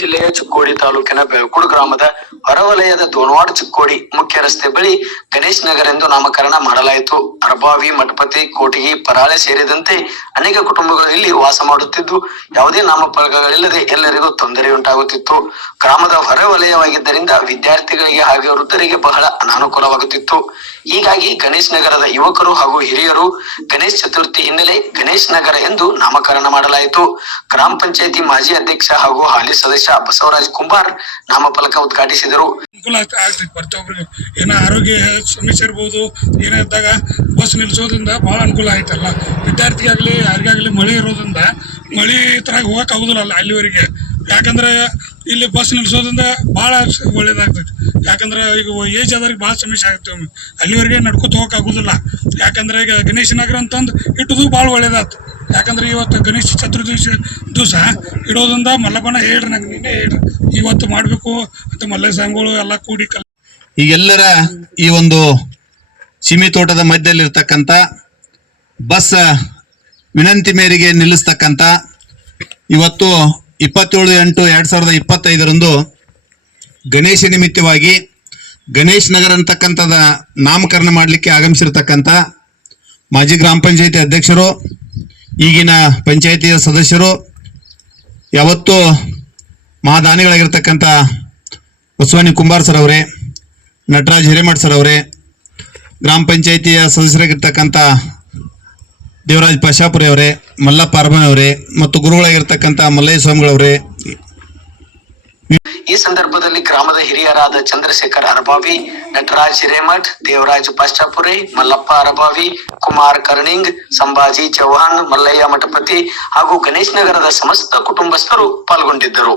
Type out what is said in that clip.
ಜಿಲ್ಲೆಯ ಚಿಕ್ಕೋಡಿ ತಾಲೂಕಿನ ಬೆಳಕುಡು ಗ್ರಾಮದ ಹೊರವಲಯದ ದೋನವಾಡ ಚಿಕ್ಕೋಡಿ ಮುಖ್ಯ ರಸ್ತೆ ಬಳಿ ಗಣೇಶ್ ನಗರ ಎಂದು ನಾಮಕರಣ ಮಾಡಲಾಯಿತು. ಪ್ರಭಾವಿ ಮಠಪತಿ, ಕೋಟಗಿ, ಪರಾಳೆ ಸೇರಿದಂತೆ ಅನೇಕ ಕುಟುಂಬಗಳು ಇಲ್ಲಿ ವಾಸ ಮಾಡುತ್ತಿದ್ದು, ಯಾವುದೇ ನಾಮಫಲಕಗಳಿಲ್ಲದೆ ಎಲ್ಲರಿಗೂ ತೊಂದರೆ ಉಂಟಾಗುತ್ತಿತ್ತು ಗ್ರಾಮದ ಹೊರವಲಯವಾಗಿದ್ದರಿಂದ ವಿದ್ಯಾರ್ಥಿಗಳಿಗೆ ಹಾಗೂ ವೃದ್ಧರಿಗೆ ಬಹಳ ಅನಾನುಕೂಲವಾಗುತ್ತಿತ್ತು. ಹೀಗಾಗಿ ಗಣೇಶ್ ನಗರದ ಯುವಕರು ಹಾಗೂ ಹಿರಿಯರು ಗಣೇಶ್ ಚತುರ್ಥಿ ಹಿನ್ನೆಲೆ ಗಣೇಶ್ ನಗರ ಎಂದು ನಾಮಕರಣ ಮಾಡಲಾಯಿತು. ಗ್ರಾಮ ಪಂಚಾಯತಿ ಮಾಜಿ ಅಧ್ಯಕ್ಷ ಹಾಗೂ ಹಾಲಿ ಸದಸ್ಯ ಬಸವರಾಜ್ ಕುಂಬಾರ್ ನಾಮಫಲಕ ಉದ್ಘಾಟಿಸಿದರು. ಅನುಕೂಲ ಆಗ್ತ- ಆಗ್ತೈತಿ ಪ್ರತಿಯೊಬ್ಬರಿಗೂ ಏನೋ ಆರೋಗ್ಯ ಸಮಸ್ಯೆ ಇರ್ಬೋದು ಏನೇ ಇದ್ದಾಗ ಬಸ್ ನಿಲ್ಲಿಸೋದ್ರಿಂದ ಭಾಳ ಅನುಕೂಲ ಆಯ್ತಲ್ಲ. ವಿದ್ಯಾರ್ಥಿಗಾಗಲಿ, ಯಾರಿಗಾಗಲಿ ಮಳೆ ಇರೋದ್ರಿಂದ ಮಳೆ ತರ ಹೋಗಕ್ಕೆ ಆಗೋದಿಲ್ಲ ಅಲ್ಲ ಅಲ್ಲಿವರೆಗೆ. ಯಾಕಂದ್ರೆ ಇಲ್ಲಿ ಬಸ್ ನಿಲ್ಲಿಸೋದ್ರಿಂದ ಭಾಳ ಒಳ್ಳೇದಾಗ್ತೈತಿ. ಯಾಕಂದ್ರೆ ಈಗ ಏಜ್ ಆದವ್ರಿಗೆ ಭಾಳ ಸಮಸ್ಯೆ ಆಗುತ್ತೆ ಅಲ್ಲಿವರೆಗೆ ನಡ್ಕೊತ ಹೋಗಕ್ ಆಗೋದಿಲ್ಲ. ಯಾಕಂದ್ರೆ ಈಗ ಗಣೇಶ ನಗರ ಅಂತಂದು ಇಟ್ಟದು ಭಾಳ ಒಳ್ಳೇದಾಯ್ತು ಯಾಕಂದ್ರೆ ಇವತ್ತು ಗಣೇಶ ಚತುರ್ದಶಿ ದಿವಸ ಇಡೋದ್ರಿಂದ ಮಲ್ಲಪ್ಪನ ಹೇಳ್ರಿ ನಂಗೆ ನಿನ್ನೆ ಹೇಳ್ರಿ. ಇವತ್ತು ಮಾಡಬೇಕು ಅಂತ ಮಲ್ಲ ಸ್ವಾಮಿಗಳು ಎಲ್ಲ ಕೂಡಿ ಕಲ್ ಈಗೆಲ್ಲರ ಈ ಒಂದು ಸಿಮಿ ತೋಟದ ಮಧ್ಯದಲ್ಲಿರ್ತಕ್ಕಂಥ ಬಸ್ ವಿನಂತಿ ಮೇರೆಗೆ ನಿಲ್ಲಿಸ್ತಕ್ಕಂಥ ಇವತ್ತು ಇಪ್ಪತ್ತೇಳು ಎಂಟು ಎರಡು ಸಾವಿರದ ಇಪ್ಪತ್ತೈದರಂದು ಗಣೇಶ ನಿಮಿತ್ತವಾಗಿ ಗಣೇಶ್ ನಗರ ಅಂತಕ್ಕಂಥದ ನಾಮಕರಣ ಮಾಡಲಿಕ್ಕೆ ಆಗಮಿಸಿರ್ತಕ್ಕಂಥ ಮಾಜಿ ಗ್ರಾಮ ಪಂಚಾಯತಿ ಅಧ್ಯಕ್ಷರು ಈಗಿನ ಪಂಚಾಯತಿಯ ಸದಸ್ಯರು ಯಾವತ್ತೂ ಮಹಾದಾನಿಗಳಾಗಿರ್ತಕ್ಕಂಥ ಬಸವಾನಿ ಕುಂಬಾರ್ ಸರ್ ಅವರೇ, ನಟರಾಜ್ ಹಿರೇಮಠ್ ಸರ್ ಅವರೇ, ಗ್ರಾಮ ಪಂಚಾಯಿತಿಯ ಸದಸ್ಯರಾಗಿರ್ತಕ್ಕಂಥ ದೇವರಾಜ್ ಪಶಾಪುರಿ ಅವರೇ, ಮಲ್ಲಪ್ಪ ಅವರೇ ಮತ್ತು ಗುರುಗಳಾಗಿರ್ತಕ್ಕಂಥ ಮಲ್ಲಯ್ಯ ಸ್ವಾಮಿಗಳವರೇ ಸಂದರ್ಭದಲ್ಲಿ ಗ್ರಾಮದ ಹಿರಿಯರಾದ ಚಂದ್ರಶೇಖರ್ ಅರಬಾವಿ, ನಟರಾಜ್ ಹಿರೇಮಠ್, ದೇವರಾಜ್ ಪಾಶ್ಚಾಪುರಿ, ಮಲ್ಲಪ್ಪ ಅರಬಾವಿ, ಕುಮಾರ್ ಕರ್ಣಿಂಗ್, ಸಂಭಾಜಿ ಚೌಹಾಣ್, ಮಲ್ಲಯ್ಯ ಮಠಪತಿ ಹಾಗೂ ಗಣೇಶ್ ನಗರದ ಸಮಸ್ತ ಕುಟುಂಬಸ್ಥರು ಪಾಲ್ಗೊಂಡಿದ್ದರು.